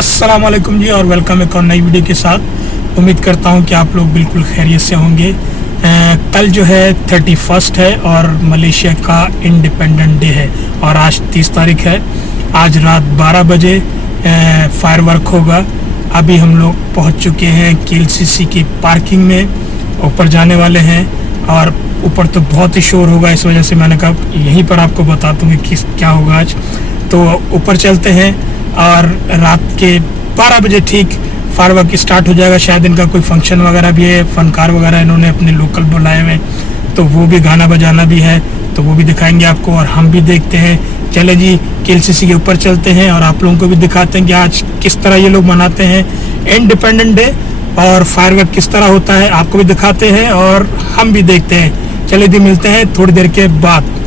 अस्सलाम वालेकुम जी और वेलकम एक और नई वीडियो के साथ। उम्मीद करता हूं कि आप लोग बिल्कुल खैरियत से होंगे। कल जो है 31 है और मलेशिया का इंडिपेंडेंट डे है और आज 30 तारीख है। आज रात 12 बजे फायरवर्क होगा। अभी हम लोग पहुंच चुके हैं KLCC की पार्किंग में, ऊपर जाने वाले हैं और ऊपर तो बहुत ही शोर होगा, इस वजह से मैंने कहा यहीं पर आपको बता दूँ कि क्या होगा आज। तो ऊपर चलते हैं और रात के 12 बजे ठीक फायरवर्क स्टार्ट हो जाएगा। शायद इनका कोई फंक्शन वगैरह भी है, फनकार वगैरह इन्होंने अपने लोकल बुलाए हुए, तो वो भी गाना बजाना भी है, तो वो भी दिखाएंगे आपको और हम भी देखते हैं। चले जी KLCC के ऊपर चलते हैं और आप लोगों को भी दिखाते हैं कि आज किस तरह ये लोग मनाते हैं इंडिपेंडेंट डे और फायरवर्क किस तरह होता है, आपको भी दिखाते हैं और हम भी देखते हैं। चले जी मिलते हैं थोड़ी देर के बाद।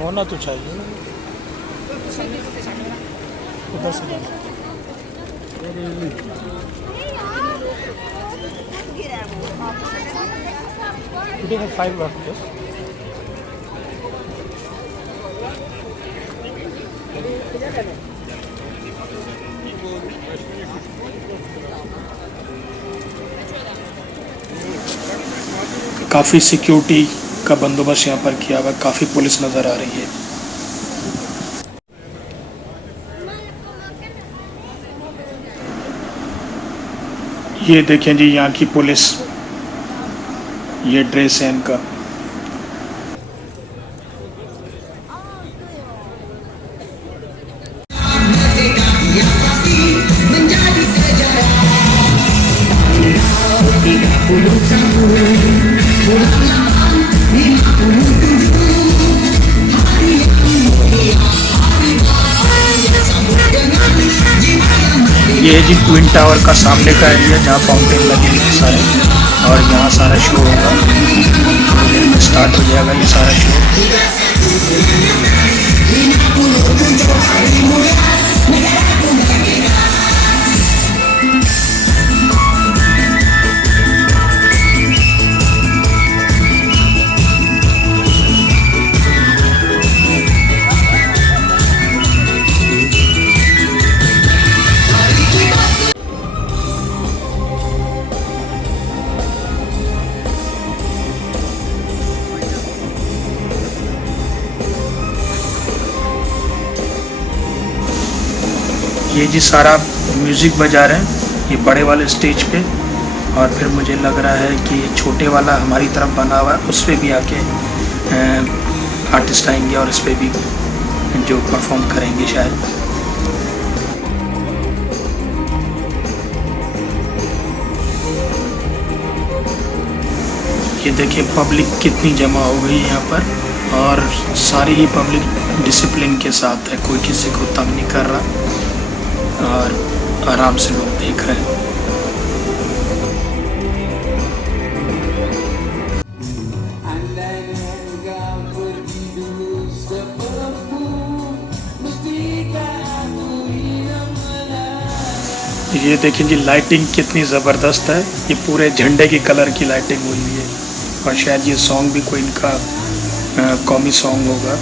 होना तो चाहिए उधर से काफ़ी सिक्योरिटी का बंदोबस्त यहाँ पर किया हुआ, काफ़ी पुलिस नज़र आ रही है। ये देखें जी यहाँ की पुलिस, ये ड्रेस है इनका। ये जी ट्विन टावर का सामने का एरिया जहाँ फाउंटेन लगे हैं सारे, और यहाँ सारा शो होगा, स्टार्ट हो जाएगा ये सारा शो। ये जी सारा म्यूज़िक बजा रहे हैं ये बड़े वाले स्टेज पे, और फिर मुझे लग रहा है कि ये छोटे वाला हमारी तरफ बना हुआ है, उस पर भी आके आर्टिस्ट आएंगे और इस पर भी जो परफॉर्म करेंगे शायद। ये देखिए पब्लिक कितनी जमा हो गई है यहाँ पर, और सारी ही पब्लिक डिसिप्लिन के साथ है, कोई किसी को तंग नहीं कर रहा और आराम से लोग देख रहे हैं। ये देखें जी लाइटिंग कितनी ज़बरदस्त है, ये पूरे झंडे की कलर की लाइटिंग हुई है, और शायद ये सॉन्ग भी कोई इनका कौमी सॉन्ग होगा।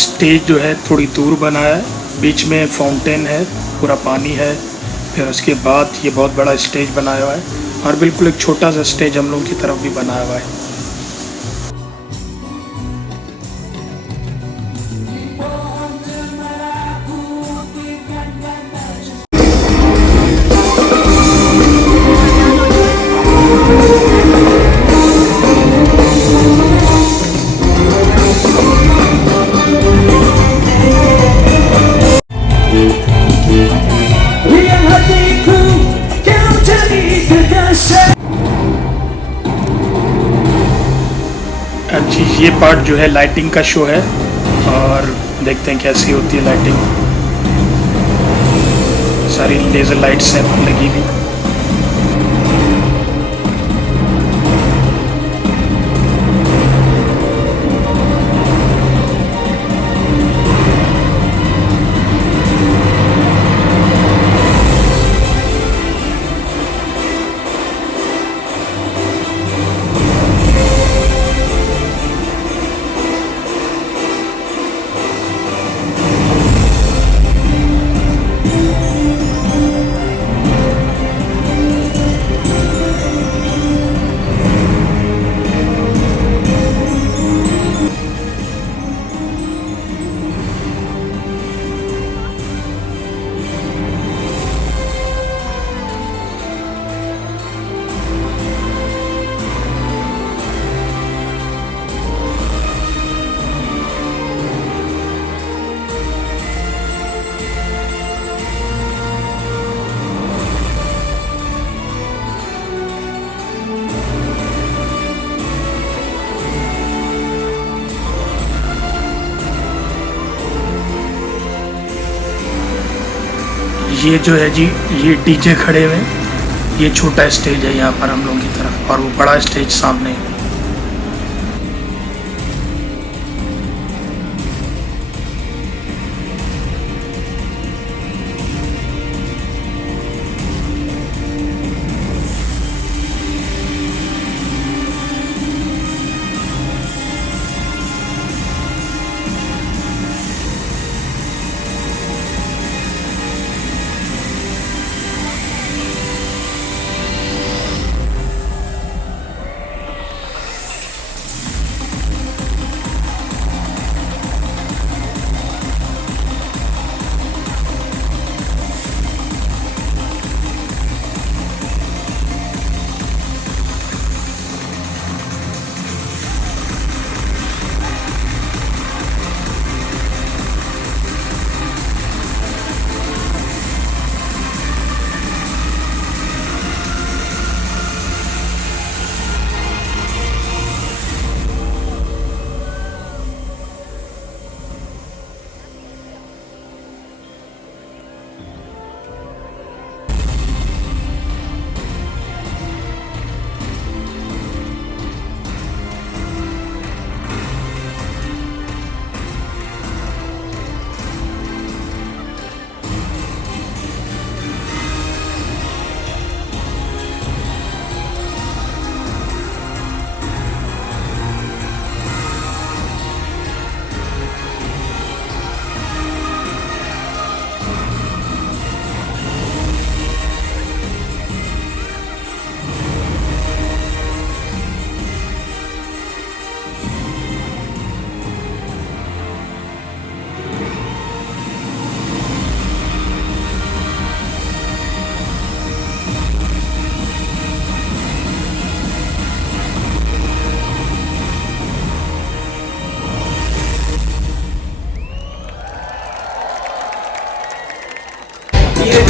स्टेज जो है थोड़ी दूर बना है, बीच में फाउंटेन है, पूरा पानी है, फिर उसके बाद ये बहुत बड़ा स्टेज बनाया हुआ है, और बिल्कुल एक छोटा सा स्टेज हम लोगों की तरफ भी बनाया हुआ है। जी ये पार्ट जो है लाइटिंग का शो है, और देखते हैं कैसी होती है लाइटिंग। सारी लेज़र लाइट्स हैं लगी हुई। ये जो है जी, ये डीजे खड़े हुए हैं। ये छोटा स्टेज है यहाँ पर हम लोगों की तरफ, और वो बड़ा स्टेज सामने है।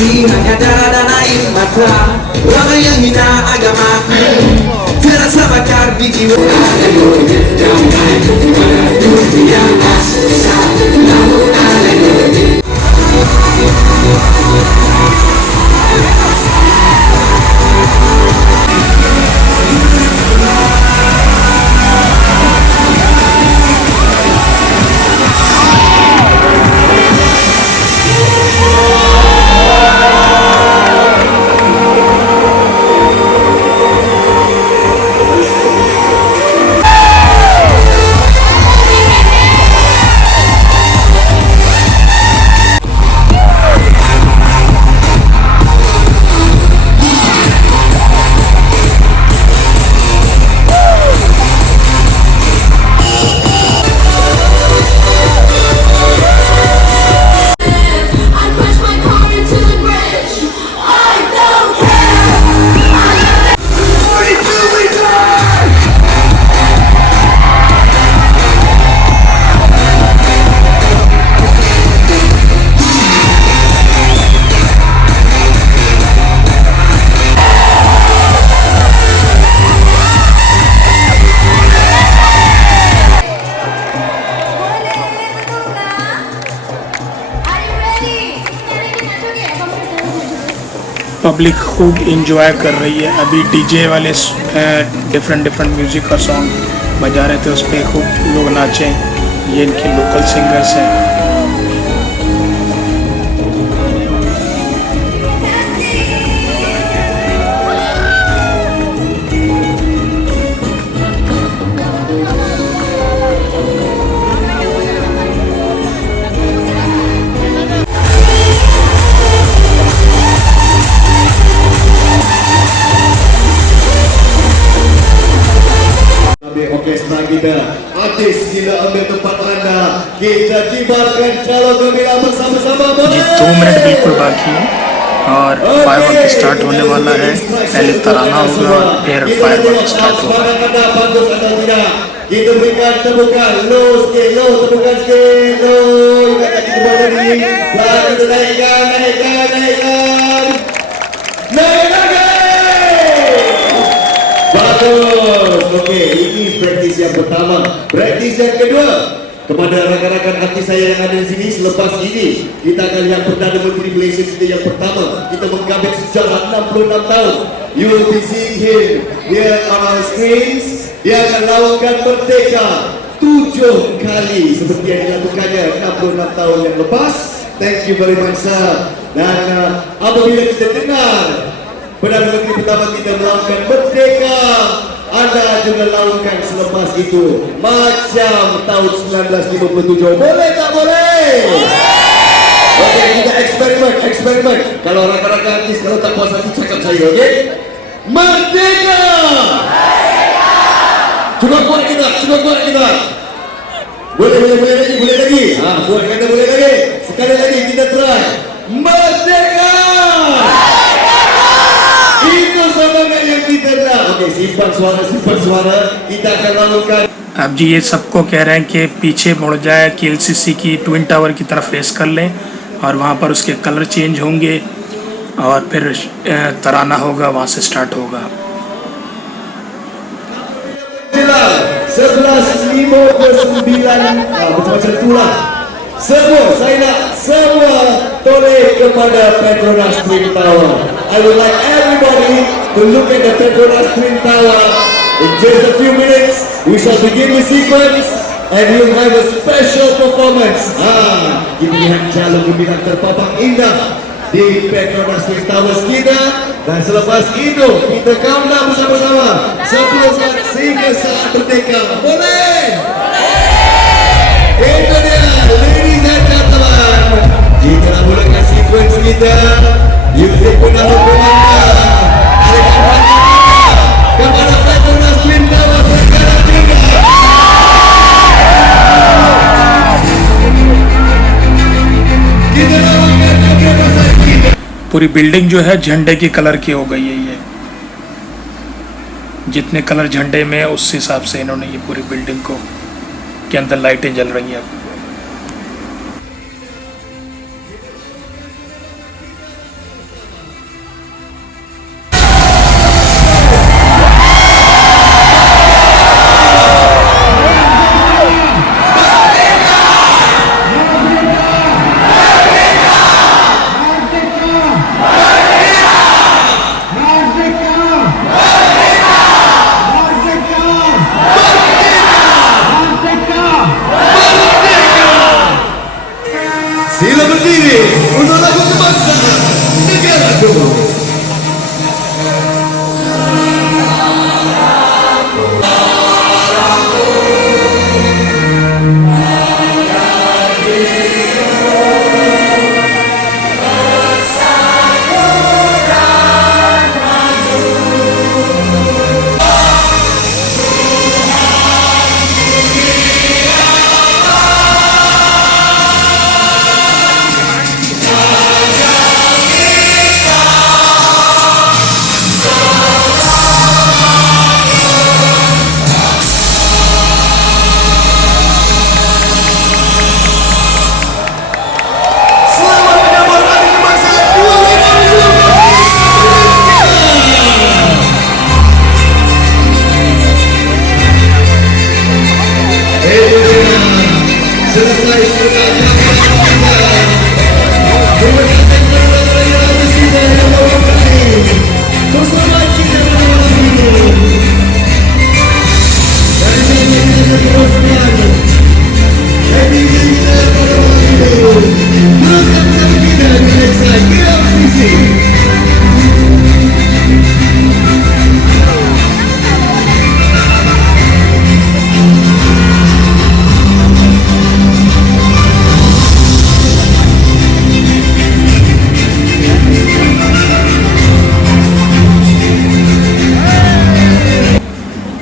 Di hanya dada naik mata Ramai yang hina agamaku Terasa bakar di jiwa Haleluya, damai pada dunia satu namun haleluya. Public खूब इंजॉय कर रही है। अभी डीजे वाले डिफरेंट म्यूज़िक का सॉन्ग बजा रहे थे, उस पर खूब लोग नाचे। ये इनके लोकल सिंगर्स हैं। Orkestra kita, artis gila ambil tempat anda. Kita kibarkan calon gembira bersama-sama. ये 2 मिनट बिल्कुल बाकी है और फायरवर्क स्टार्ट होने वाला है। पहले तराना होगा और फिर फायरवर्क स्टार्ट होगा। Kita berikan tepukan, lo sikit, lo tepukan sikit, lo. Ingatkan kita buat tadi. Lalu kita naikkan. Naik lagi. Bagus. Okey, ini praktis yang pertama. Praktis yang kedua. kepada rakan-rakan artis saya yang ada di sini. Selepas ini kita akan lihat Perdana Menteri Malaysia kita yang pertama. Kita menggabung sejarah 66 tahun. You will be seeing him here on our screens. Dia akan laungkan Merdeka 7 kali seperti yang dilakukannya 66 tahun yang lepas. Thank you very much sir. Dan apabila kita dengar Perdana Menteri pertama kita melakukan Merdeka, anda juga lakukan selepas itu macam tahun 1957. Boleh tak boleh? Okey, kita eksperimen. Kalau rakan-rakan artis kalau tak puas hati cakap saya, okey? Merdeka! Cuba kuat kita. Boleh lagi. Buat kata boleh lagi. Sekali lagi kita try. Merdeka! Itu semangat yang kita nak. Okey, simpan suara. Kita akan lakukan. अब जी ये सबको कह रहे हैं कि पीछे मुड़ जाए, KLCC की ट्विन टावर की तरफ फेस कर लें और वहाँ पर उसके कलर चेंज होंगे और फिर तराना होगा, वहाँ से स्टार्ट होगा. 11:59 macam-macam itulah. Saya nak semua toleh kepada Petronas Twin Tower. I would like everybody to look at the Petronas Twin Tower. In just a few minutes, we shall begin the sequence and we'll have a special performance. Kita lihat jalan gemilang terpapang indah di Petronas Twin Tower kita. Dan selepas itu, kita countdown bersama-sama 10 saat sehingga saat merdeka. Boleh? Itu dia, ladies and gentlemen. Kita nak mulakan sequence kita. Music pun dah berkumandang. Kepada Petronas Twin Tower sekarang juga. Kita lakukan kebebasan kita. पूरी building जो है झंडे की colour की हो गई है. ये जितने कलर झंडे में है उस हिसाब से इन्होंने ये पूरी बिल्डिंग को के अंदर लाइटें जल रही हैं. Sila berdiri untuk lagu kebangsaan negaraku.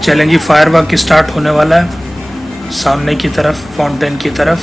चलेंगे, फायरवर्क स्टार्ट होने वाला है सामने की तरफ, फाउंटेन की तरफ.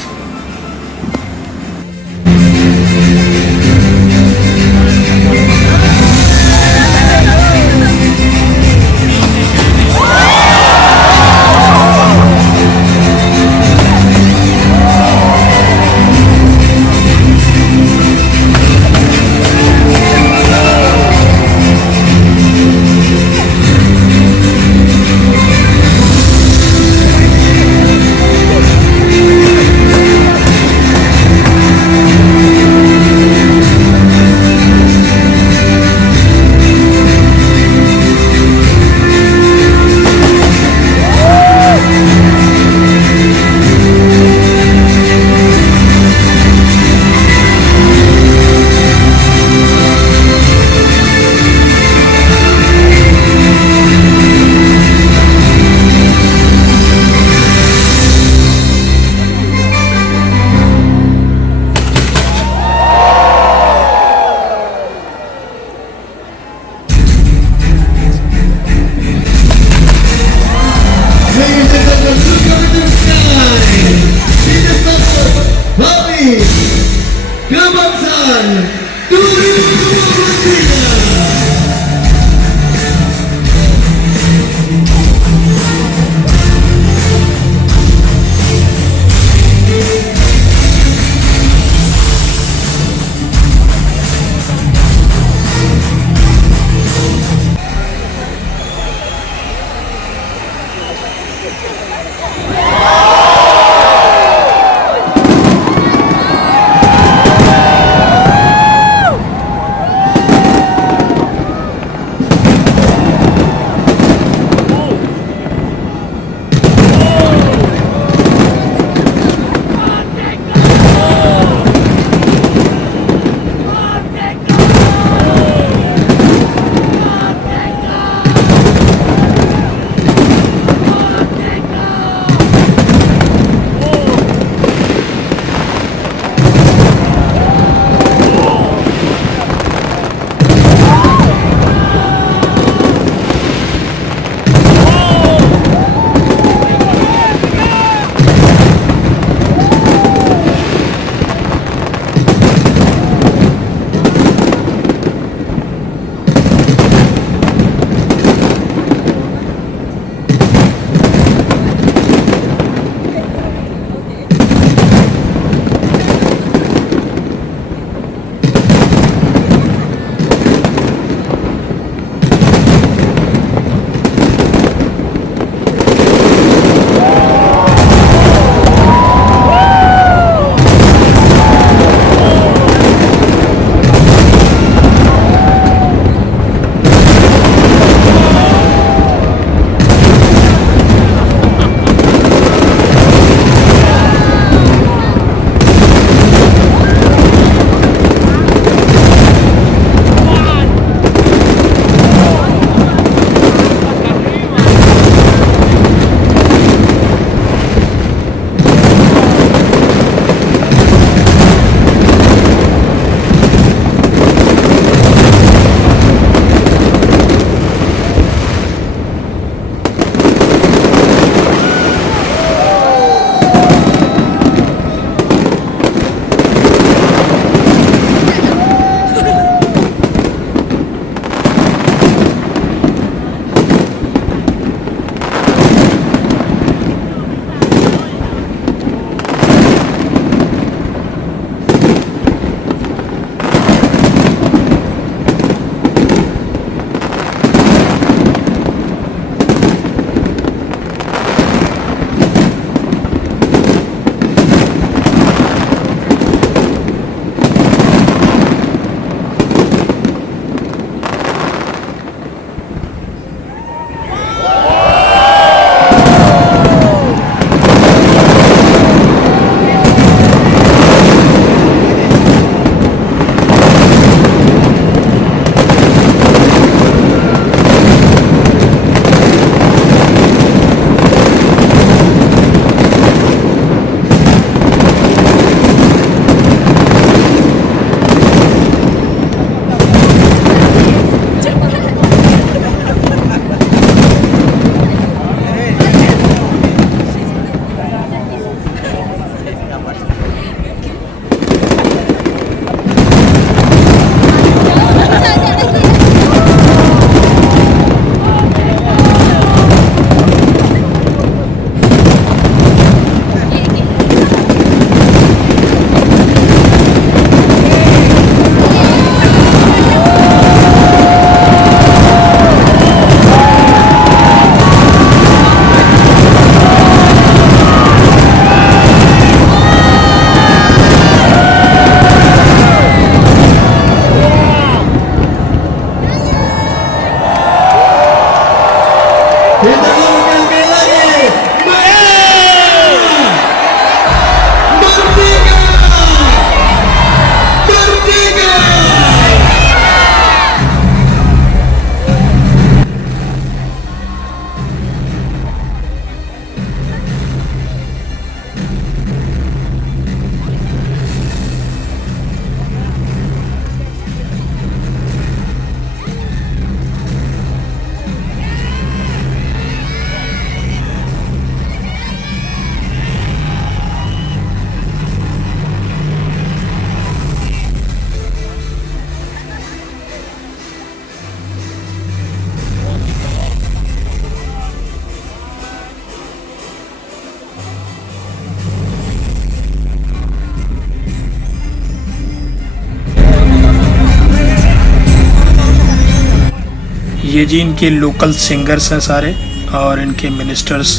ये जी इनके लोकल सिंगर्स हैं सारे और इनके मिनिस्टर्स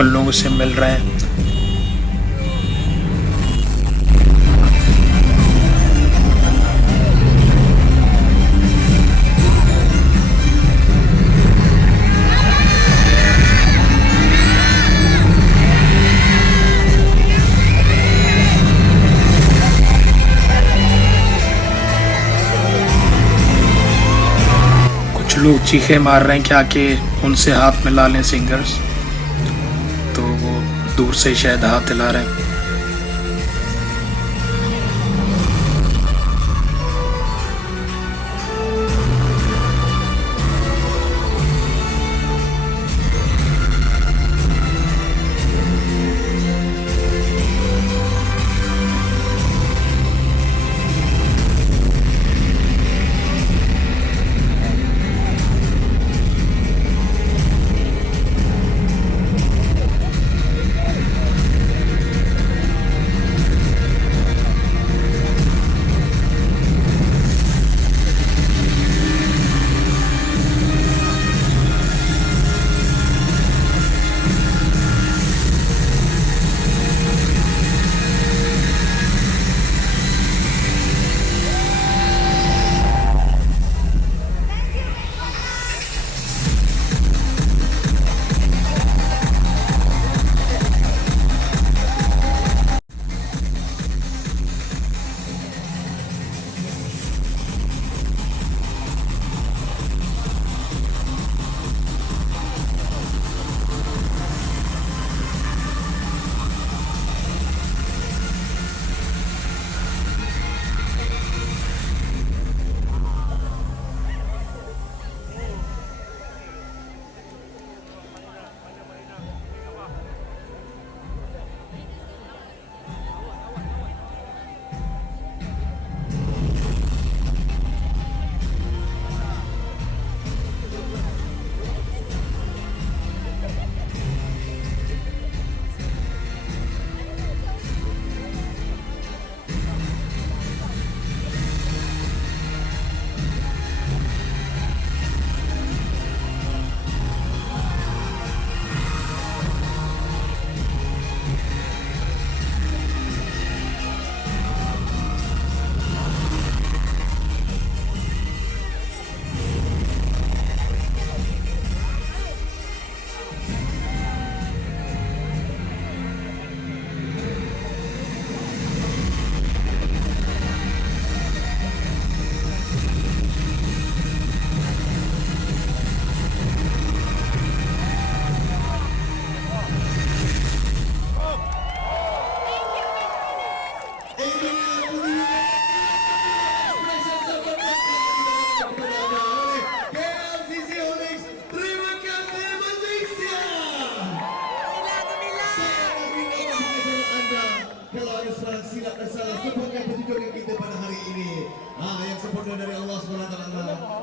उन लोगों से मिल रहे हैं। कुछ लोग चीखे मार रहे हैं कि आके उनसे हाथ मिला लें सिंगर्स, तो वो दूर से शायद हाथ हिला रहे हैं।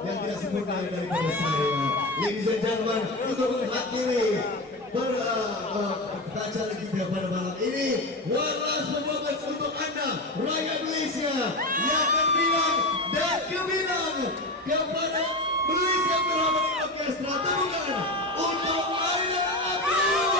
yang tidak sempurna daripada saya. Ladies and gentlemen, untuk menghadiri acara kita pada malam ini, one last performance untuk anda, rakyat Malaysia yang terbilang dan gemilang kepada Malaysia Philharmonic Orchestra. Tepukan untuk Aida Abdul.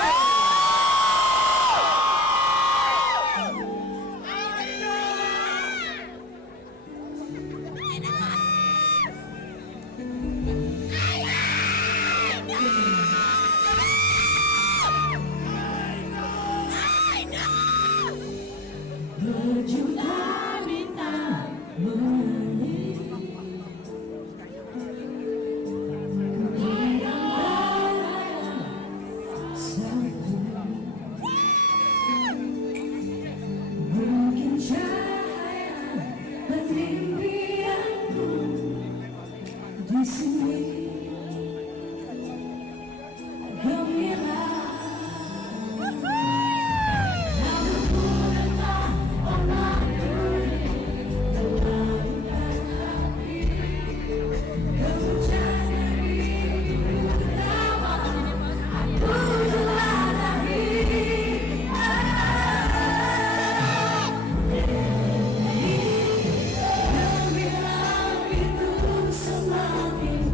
Semakin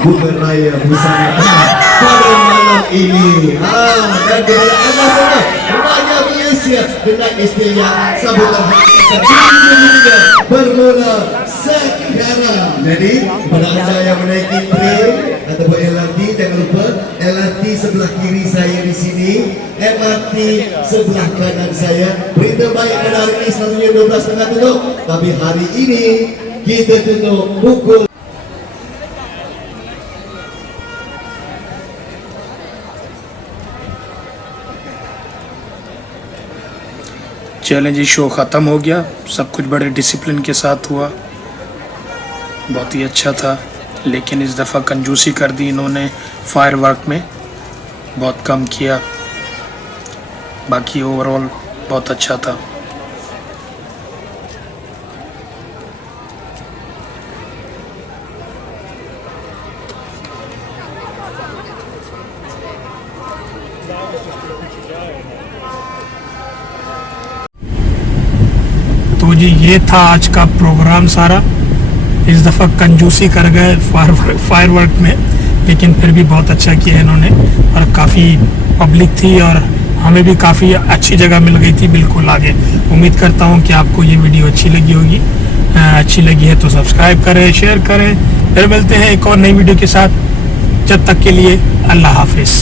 bunga raya busana pada malam ini. Dan kepada anda semua, rakyat Malaysia dengan istilah sambutan hadiah bermula sekarang. Jadi kepada anda yang menaiki train ataupun LRT, jangan lupa LRT sebelah kiri saya di sini, MRT sebelah kanan saya. Berita baik pada hari ini selalunya 12.30 tutup, tapi hari ini kita tutup pukul. Challenge show ख़त्म हो गया, सब कुछ बड़े discipline के साथ हुआ, बहुत ही अच्छा था। लेकिन इस दफ़ा कंजूसी कर दी इन्होंने, फायर वर्क में बहुत कम किया। बाकी ओवरऑल बहुत अच्छा था। तो जी ये था आज का प्रोग्राम सारा। इस दफ़ा कंजूसी कर गए फायर वर्क में, लेकिन फिर भी बहुत अच्छा किया इन्होंने और काफ़ी पब्लिक थी और हमें भी काफ़ी अच्छी जगह मिल गई थी बिल्कुल आगे। उम्मीद करता हूँ कि आपको ये वीडियो अच्छी लगी होगी। अच्छी लगी है तो सब्सक्राइब करें, शेयर करें। फिर मिलते हैं एक और नई वीडियो के साथ। जब तक के लिए अल्लाह हाफिज़।